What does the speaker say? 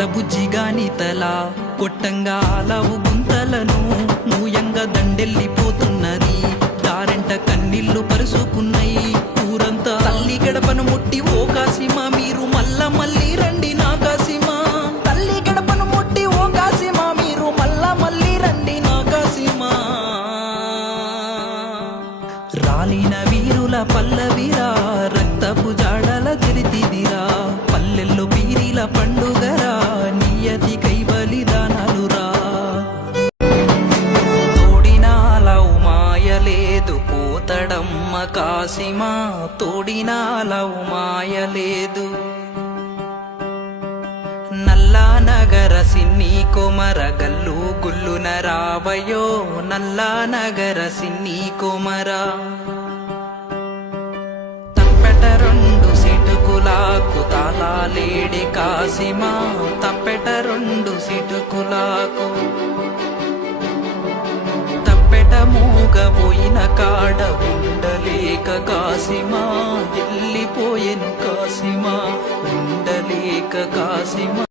పాల బుజ్జిగాని తల కొట్టంగా ఆలవు గుంతలను మూయంగా దండెల్లిపోతున్నది. దారెంట కన్నీళ్లు పరుసుకున్నాయి ఊరంతా. తల్లి గడపను ముట్టి ఓ కాసిమా మీరు మళ్ళా మళ్ళీ రండి నా కాసిమా. తల్లి గడపను ముట్టి ఓ కాసిమా మీరు మళ్ళా మళ్ళీ రండి నా కాసిమా. రాలిన వీరుల పల్లవిరా రక్తపు జాడల తిరితిదిరా. పల్లెల్లో పీరిల పండుగరా నియతి కైబలిదానాలురా. తోడినాలవు మాయలేదు పోతడమ్మ కాసిమా. తోడినాలవు మాయలేదు. నల్లా నగర సిన్ని కొమర గల్లు గుల్లున రావయో. నల్లా నగర సిన్ని కొమర తప్పెట రెండు సిటుకులాకు తాళాలేడి కాసిమా. తప్పెట రెండు సిటుకులాకు తప్పెట మూగబోయిన కాడ ఉండలేక కాసిమా. వెళ్ళిపోయెను కాసిమా ఉండలేక కాసిమా.